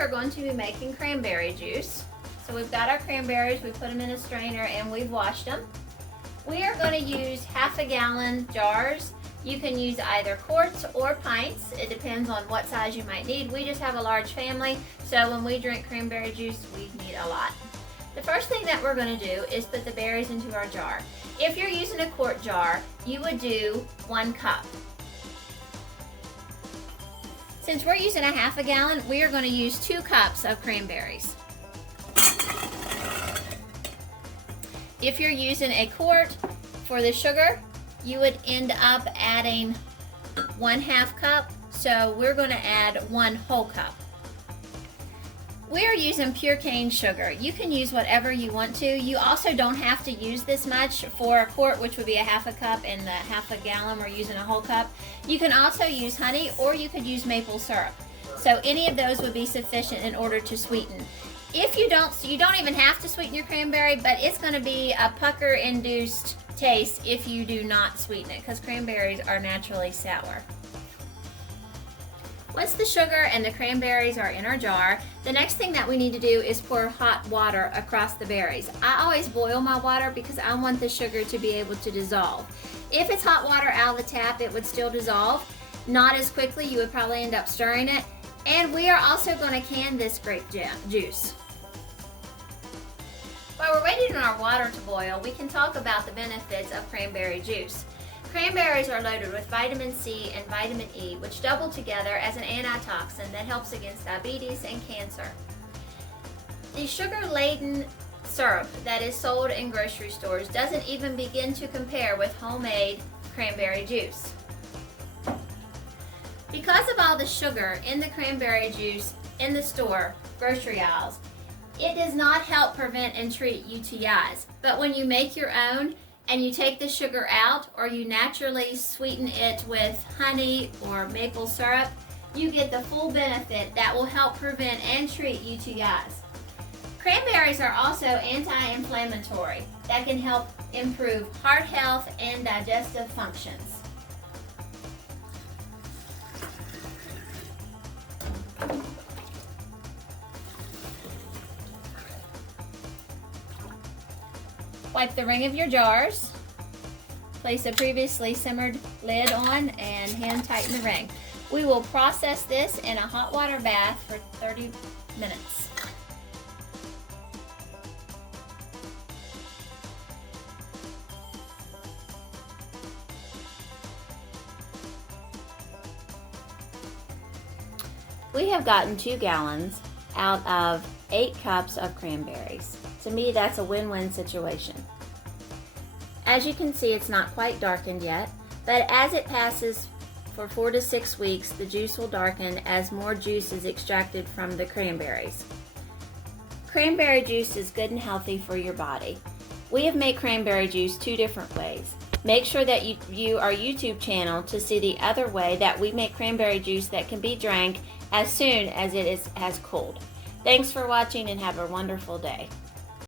we're going to be making cranberry juice. So we've got our cranberries, we put them in a strainer and we've washed them. We are going to use 1/2 gallon jars. You can use either quarts or pints. It depends on what size you might need. We just have a large family, so when we drink cranberry juice, we need a lot. The first thing that we're going to do is put the berries into our jar. If you're using a quart jar, you would do 1 cup. Since we're using a 1/2 gallon, we are going to use 2 cups of cranberries. If you're using a quart for the sugar, you would end up adding 1/2 cup, so we're going to add 1 whole cup. We are using pure cane sugar. You can use whatever you want to. You also don't have to use this much for a quart, which would be a 1/2 cup, and the 1/2 gallon we're using a whole cup. You can also use honey, or you could use maple syrup. So any of those would be sufficient in order to sweeten. If you don't even have to sweeten your cranberry, but it's going to be a pucker-induced taste if you do not sweeten it, because cranberries are naturally sour. Once the sugar and the cranberries are in our jar, the next thing that we need to do is pour hot water across the berries. I always boil my water because I want the sugar to be able to dissolve. If it's hot water out of the tap, it would still dissolve. Not as quickly, you would probably end up stirring it. And we are also going to can this grape juice. While we're waiting on our water to boil, we can talk about the benefits of cranberry juice. Cranberries are loaded with vitamin C and vitamin E, which double together as an antitoxin that helps against diabetes and cancer. The sugar-laden syrup that is sold in grocery stores doesn't even begin to compare with homemade cranberry juice. Because of all the sugar in the cranberry juice in the store, grocery aisles, it does not help prevent and treat UTIs. But when you make your own and you take the sugar out, or you naturally sweeten it with honey or maple syrup, you get the full benefit that will help prevent and treat UTIs. Cranberries are also anti-inflammatory that can help improve heart health and digestive functions. Wipe the ring of your jars. Place a previously simmered lid on and hand tighten the ring. We will process this in a hot water bath for 30 minutes. We have gotten 2 gallons out of 8 cups of cranberries. To me, that's a win-win situation. As you can see, it's not quite darkened yet, but as it passes for 4 to 6 weeks, the juice will darken as more juice is extracted from the cranberries. Cranberry juice is good and healthy for your body. We have made cranberry juice 2 different ways. Make sure that you view our YouTube channel to see the other way that we make cranberry juice that can be drank as soon as it has cooled. Thanks for watching and have a wonderful day.